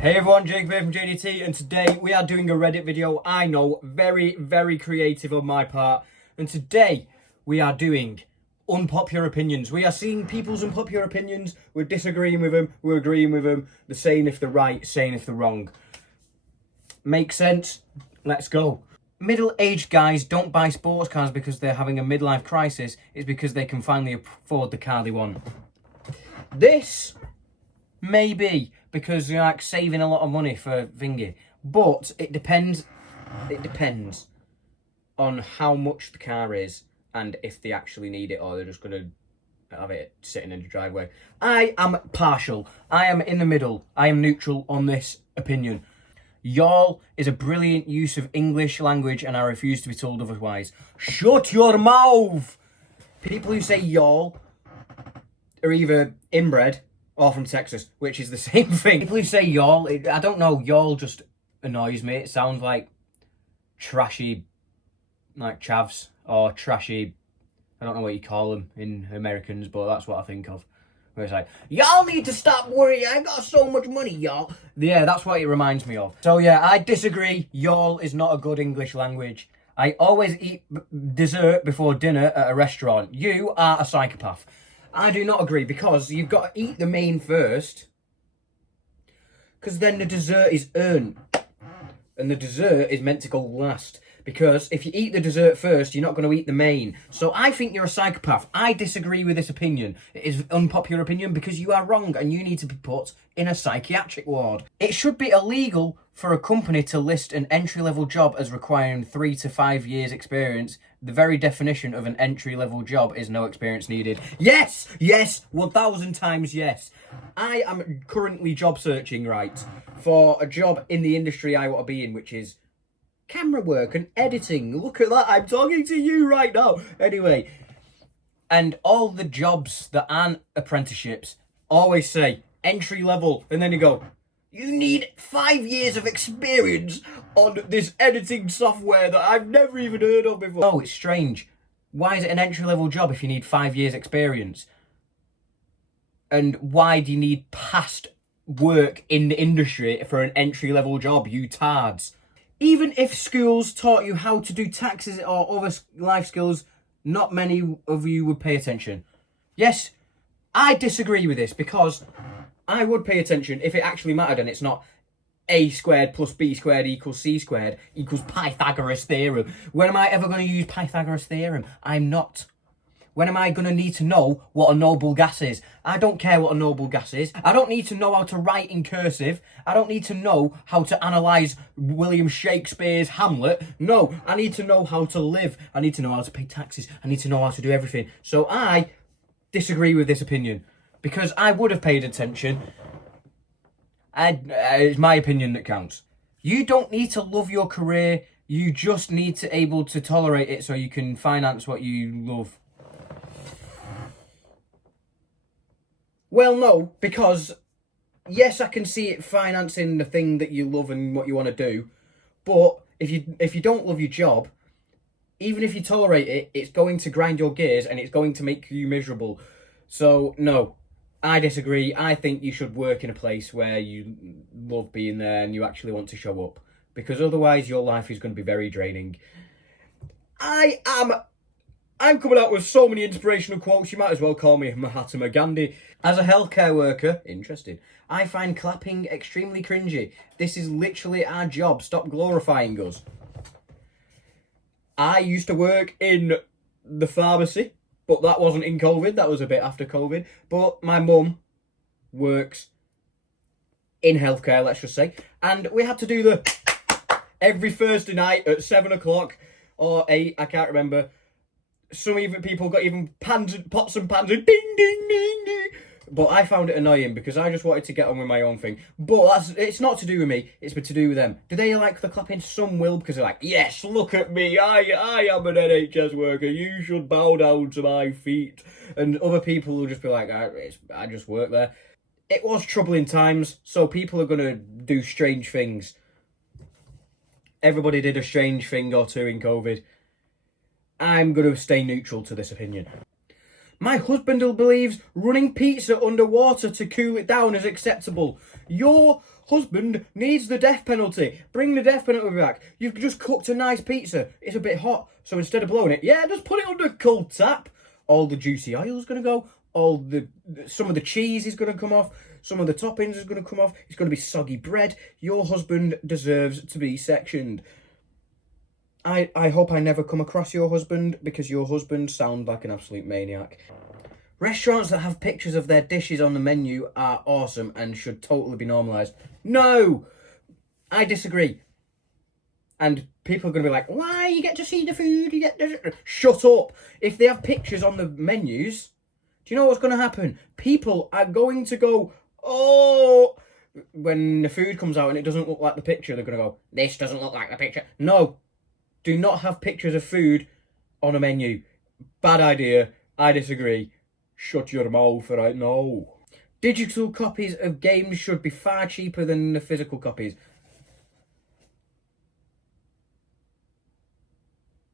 Hey everyone, Jake here from J.D.T, and today we are doing a Reddit video. I know, very, very creative on my part. And today we are doing unpopular opinions. We are seeing people's unpopular opinions. We're disagreeing with them. We're agreeing with them. They're saying if they're right, saying if they're wrong. Makes sense? Let's go. Middle-aged guys don't buy sports cars because they're having a midlife crisis. It's because they can finally afford the car they want. This may be because you're like saving a lot of money for thingy, but it depends. It depends on how much the car is and if they actually need it or they're just gonna have it sitting in the driveway. I am partial. I am in the middle. I am neutral on this opinion. Y'all is a brilliant use of English language, and I refuse to be told otherwise. Shut your mouth! People who say y'all are either inbred or from Texas, which is the same thing. People who say y'all, I don't know, y'all just annoys me. It sounds like trashy, like chavs, or trashy, I don't know what you call them in Americans, but that's what I think of. Where it's like, y'all need to stop worrying, I got so much money, y'all. Yeah, that's what it reminds me of. So yeah, I disagree, y'all is not a good English language. I always eat dessert before dinner at a restaurant. You are a psychopath. I do not agree, because you've got to eat the main first, because then the dessert is earned, and the dessert is meant to go last, because if you eat the dessert first, you're not going to eat the main. So I think you're a psychopath. I disagree with this opinion. It is an unpopular opinion because you are wrong and you need to be put in a psychiatric ward. It should be illegal for a company to list an entry-level job as requiring 3 to 5 years experience. The very definition of an entry-level job is no experience needed. Yes! Yes! 1,000 times yes. I am currently job searching, right, for a job in the industry I want to be in, which is camera work and editing. Look at that, I'm talking to you right now. Anyway, and all the jobs that aren't apprenticeships always say entry level, and then you go, you need 5 years of experience on this editing software that I've never even heard of before. Oh, it's strange. Why is it an entry level job if you need 5 years experience? And why do you need past work in the industry for an entry level job, you tards? Even if schools taught you how to do taxes or other life skills, not many of you would pay attention. Yes, I disagree with this, because I would pay attention if it actually mattered and it's not a squared plus b squared equals c squared equals Pythagoras theorem. When am I ever going to use Pythagoras theorem? I'm not. When am I going to need to know what a noble gas is? I don't care what a noble gas is. I don't need to know how to write in cursive. I don't need to know how to analyse William Shakespeare's Hamlet. No, I need to know how to live. I need to know how to pay taxes. I need to know how to do everything. So I disagree with this opinion, because I would have paid attention. It's my opinion that counts. You don't need to love your career. You just need to able to tolerate it so you can finance what you love. Well, no, because yes, I can see it financing the thing that you love and what you want to do, but if you don't love your job, even if you tolerate it, it's going to grind your gears and it's going to make you miserable. So no, I disagree. I think you should work in a place where you love being there and you actually want to show up, because otherwise your life is going to be very draining. I'm coming out with so many inspirational quotes, you might as well call me Mahatma Gandhi. As a healthcare worker, interesting, I find clapping extremely cringy. This is literally our job. Stop glorifying us. I used to work in the pharmacy, but that wasn't in COVID. That was a bit after COVID. But my mum works in healthcare, let's just say. And we had to do the every Thursday night at 7 o'clock or 8, I can't remember. Some even people got even pots and pans and ding, ding, ding, ding. But I found it annoying because I just wanted to get on with my own thing. But it's not to do with me, it's to do with them. Do they like the clapping? Some will, because they're like, yes, look at me, I am an NHS worker, you should bow down to my feet. And other people will just be like, I just work there. It was troubling times, so people are going to do strange things. Everybody did a strange thing or two in COVID. I'm going to stay neutral to this opinion. My husband believes running pizza underwater to cool it down is acceptable. Your husband needs the death penalty. Bring the death penalty back. You've just cooked a nice pizza. It's a bit hot. So instead of blowing it, yeah, just put it under cold tap. All the juicy oil's going to go. Some of the cheese is going to come off. Some of the toppings is going to come off. It's going to be soggy bread. Your husband deserves to be sectioned. I hope I never come across your husband, because your husband sounds like an absolute maniac. Restaurants that have pictures of their dishes on the menu are awesome and should totally be normalised. No! I disagree. And people are going to be like, why? You get to see the food, you get to... Shut up! If they have pictures on the menus, do you know what's going to happen? People are going to go, oh... When the food comes out and it doesn't look like the picture, they're going to go, this doesn't look like the picture. No! Do not have pictures of food on a menu. Bad idea. I disagree. Shut your mouth right now. Digital copies of games should be far cheaper than the physical copies.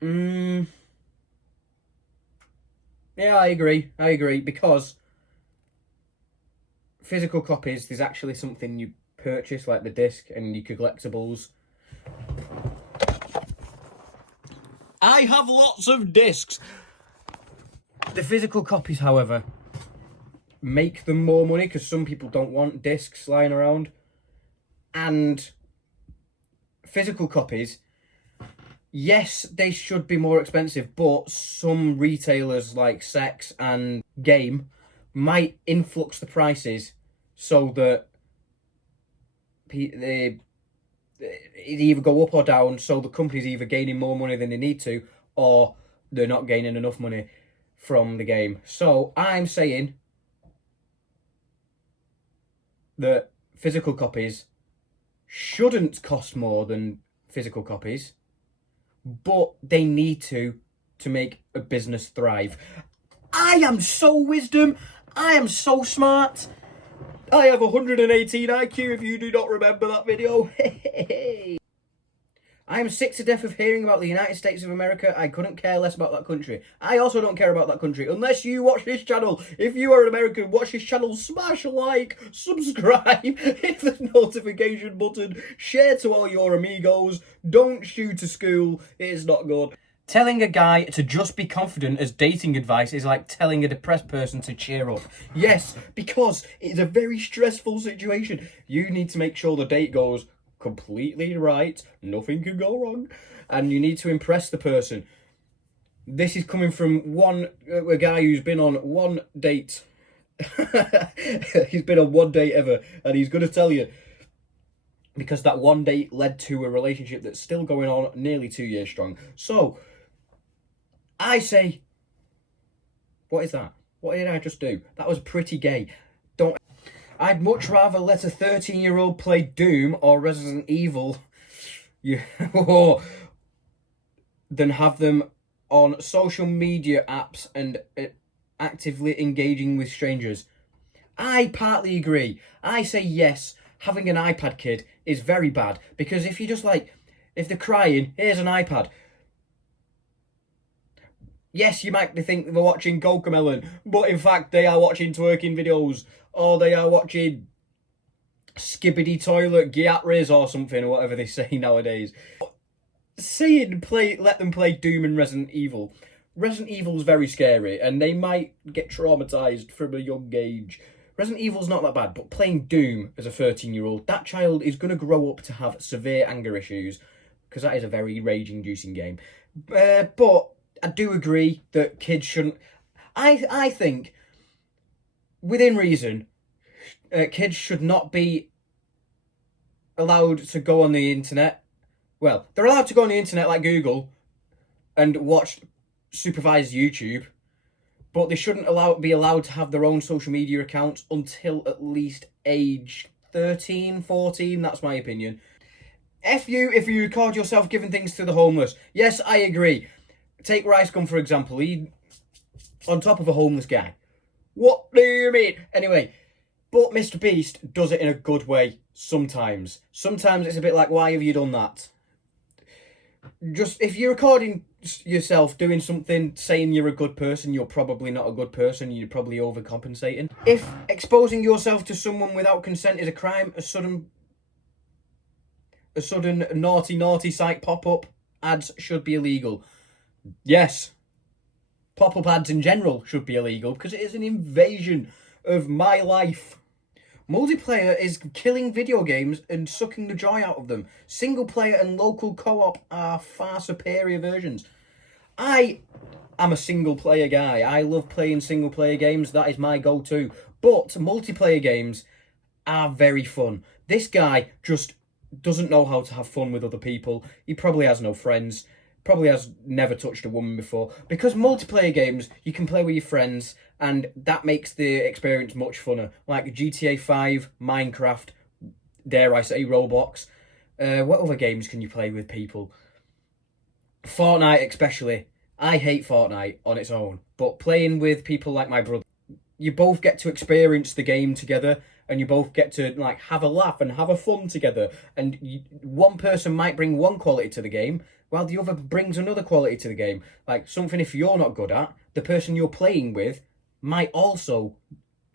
Yeah, I agree, because physical copies, there's actually something you purchase, like the disc and your collectibles. I have lots of discs. The physical copies, however, make them more money, because some people don't want discs lying around. And physical copies, yes, they should be more expensive, but some retailers like Sex and Game might influx the prices so that it either go up or down, so the company's either gaining more money than they need to, or they're not gaining enough money from the game. So I'm saying that physical copies shouldn't cost more than physical copies, but they need to make a business thrive. I am so wisdom. I am so smart. I have 118 IQ if you do not remember that video. I am sick to death of hearing about the United States of America. I couldn't care less about that country. I also don't care about that country unless you watch this channel. If you are an American, watch this channel, smash like, subscribe, hit the notification button, share to all your amigos, don't shoot to school, it is not good. Telling a guy to just be confident as dating advice is like telling a depressed person to cheer up. Yes, because it's a very stressful situation. You need to make sure the date goes completely right, nothing can go wrong, and you need to impress the person. This is coming from a guy who's been on one date. He's been on one date ever, and he's going to tell you, because that one date led to a relationship that's still going on nearly 2 years strong. So I say, what is that? What did I just do? That was pretty gay. I'd much rather let a 13-year-old play Doom or Resident Evil than have them on social media apps and actively engaging with strangers. I partly agree. I say yes, having an iPad kid is very bad, because if they're crying, here's an iPad. Yes, you might think they're watching Cocomelon, but in fact they are watching twerking videos, or they are watching Skibbity Toilet Giatriz or something, or whatever they say nowadays. Let them play Doom and Resident Evil. Resident Evil's very scary, and they might get traumatised from a young age. Resident Evil's not that bad, but playing Doom as a 13-year-old, that child is going to grow up to have severe anger issues, because that is a very rage-inducing game. But I do agree that kids shouldn't... I think, within reason, kids should not be allowed to go on the internet. Well, they're allowed to go on the internet like Google and watch supervised YouTube, but they shouldn't be allowed to have their own social media accounts until at least age 13, 14. That's my opinion. F you if you record yourself giving things to the homeless. Yes, I agree. Take Rice Gum, for example. He on top of a homeless guy. What do you mean? Anyway, but Mr. Beast does it in a good way sometimes. Sometimes it's a bit like, why have you done that? Just, if you're recording yourself doing something, saying you're a good person, you're probably not a good person, you're probably overcompensating. If exposing yourself to someone without consent is a crime, a sudden a sudden naughty site pop-up ads should be illegal. Yes, pop-up ads in general should be illegal because it is an invasion of my life. Multiplayer is killing video games and sucking the joy out of them. Single player and local co-op are far superior versions. I am a single player guy. I love playing single player games. That is my go-to. But multiplayer games are very fun. This guy just doesn't know how to have fun with other people. He probably has no friends. Probably has never touched a woman before. Because multiplayer games, you can play with your friends, and that makes the experience much funner. Like GTA 5, Minecraft, dare I say, Roblox. What other games can you play with people? Fortnite especially. I hate Fortnite on its own. But playing with people like my brother, you both get to experience the game together, and you both get to like have a laugh and have a fun together. And one person might bring one quality to the game, while the other brings another quality to the game. Like something if you're not good at, the person you're playing with might also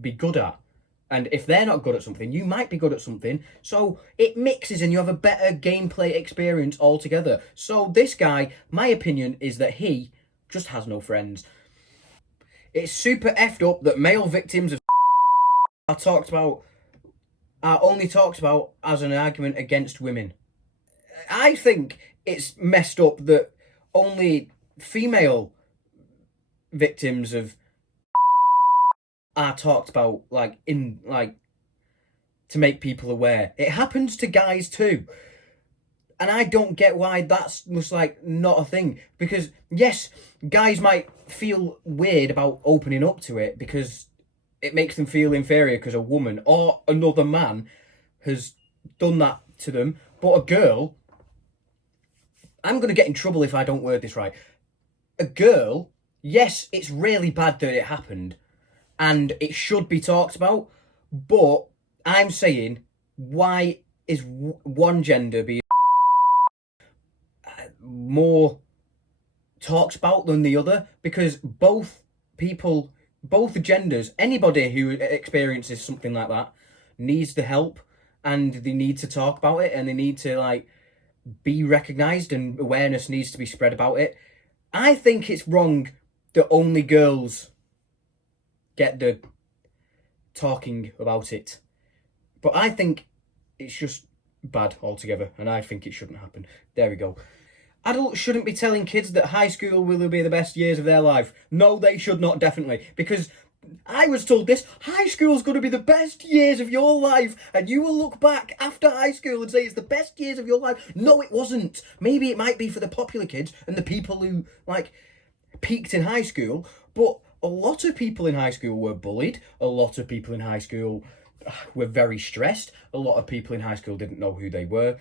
be good at. And if they're not good at something, you might be good at something. So it mixes and you have a better gameplay experience altogether. So this guy, my opinion is that he just has no friends. It's super effed up that male victims of are only talked about as an argument against women. I think it's messed up that only female victims of are talked about to make people aware. It happens to guys too. And I don't get why that's just not a thing. Because yes, guys might feel weird about opening up to it because it makes them feel inferior because a woman or another man has done that to them. But a girl, I'm going to get in trouble if I don't word this right. A girl, yes, it's really bad that it happened and it should be talked about, but I'm saying, why is one gender being more talked about than the other? Because both genders, anybody who experiences something like that needs the help, and they need to talk about it, and they need to be recognised, and awareness needs to be spread about it. I think it's wrong that only girls get the talking about it. But I think it's just bad altogether, and I think it shouldn't happen. There we go. Adults shouldn't be telling kids that high school will be the best years of their life. No, they should not, definitely. Because I was told this, high school's going to be the best years of your life, and you will look back after high school and say it's the best years of your life. No, it wasn't. Maybe it might be for the popular kids and the people who, peaked in high school, but a lot of people in high school were bullied. A lot of people in high school were very stressed. A lot of people in high school didn't know who they were.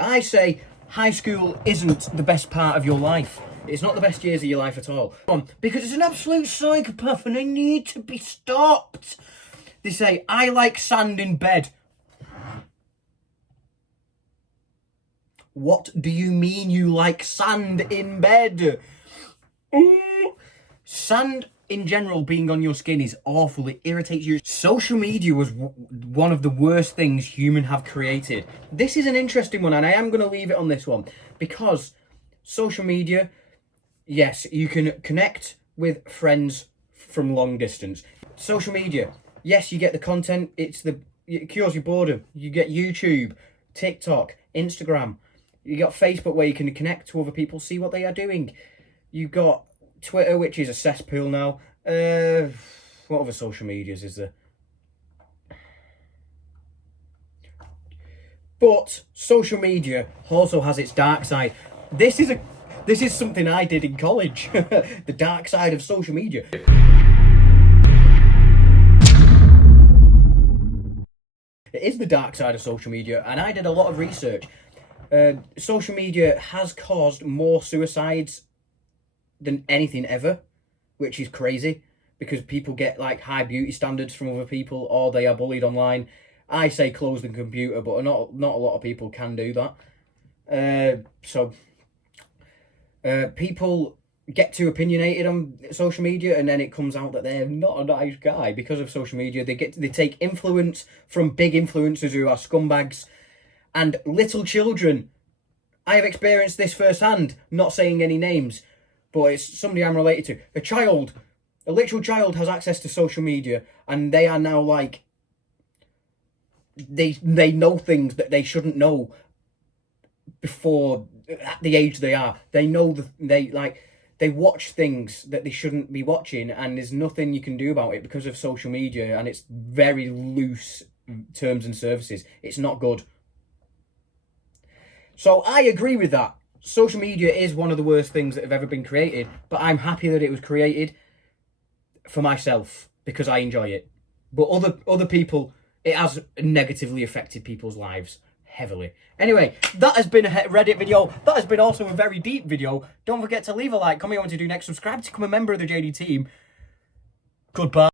I say high school isn't the best part of your life. It's not the best years of your life at all. Because it's an absolute psychopath and they need to be stopped. They say, I like sand in bed. What do you mean you like sand in bed? Sand in general being on your skin is awful. It irritates you. Social media was one of the worst things humans have created. This is an interesting one, and I am going to leave it on this one. Because social media, yes, you can connect with friends from long distance. Social media, yes, you get the content. It cures your boredom. You get YouTube, TikTok, Instagram. You got Facebook where you can connect to other people, see what they are doing. You got Twitter, which is a cesspool now. What other social medias is there? But social media also has its dark side. This is something I did in college. The dark side of social media. It is the dark side of social media, and I did a lot of research. Social media has caused more suicides than anything ever, which is crazy because people get high beauty standards from other people, or they are bullied online. I say close the computer, but not a lot of people can do that. People get too opinionated on social media, and then it comes out that they're not a nice guy because of social media. They take influence from big influencers who are scumbags, And little children, I have experienced this firsthand, not saying any names, but it's somebody I'm related to. A literal child has access to social media, and they are now like, they know things that they shouldn't know before at the age they are. They know they watch things that they shouldn't be watching, and there's nothing you can do about it because of social media, and it's very loose terms and services. It's not good. So I agree with that. Social media is one of the worst things that have ever been created, but I'm happy that it was created for myself because I enjoy it. But other people, it has negatively affected people's lives heavily. Anyway, that has been a Reddit video. That has been also a very deep video. Don't forget to leave a like, comment what you want to do next, subscribe to become a member of the JD team. Goodbye.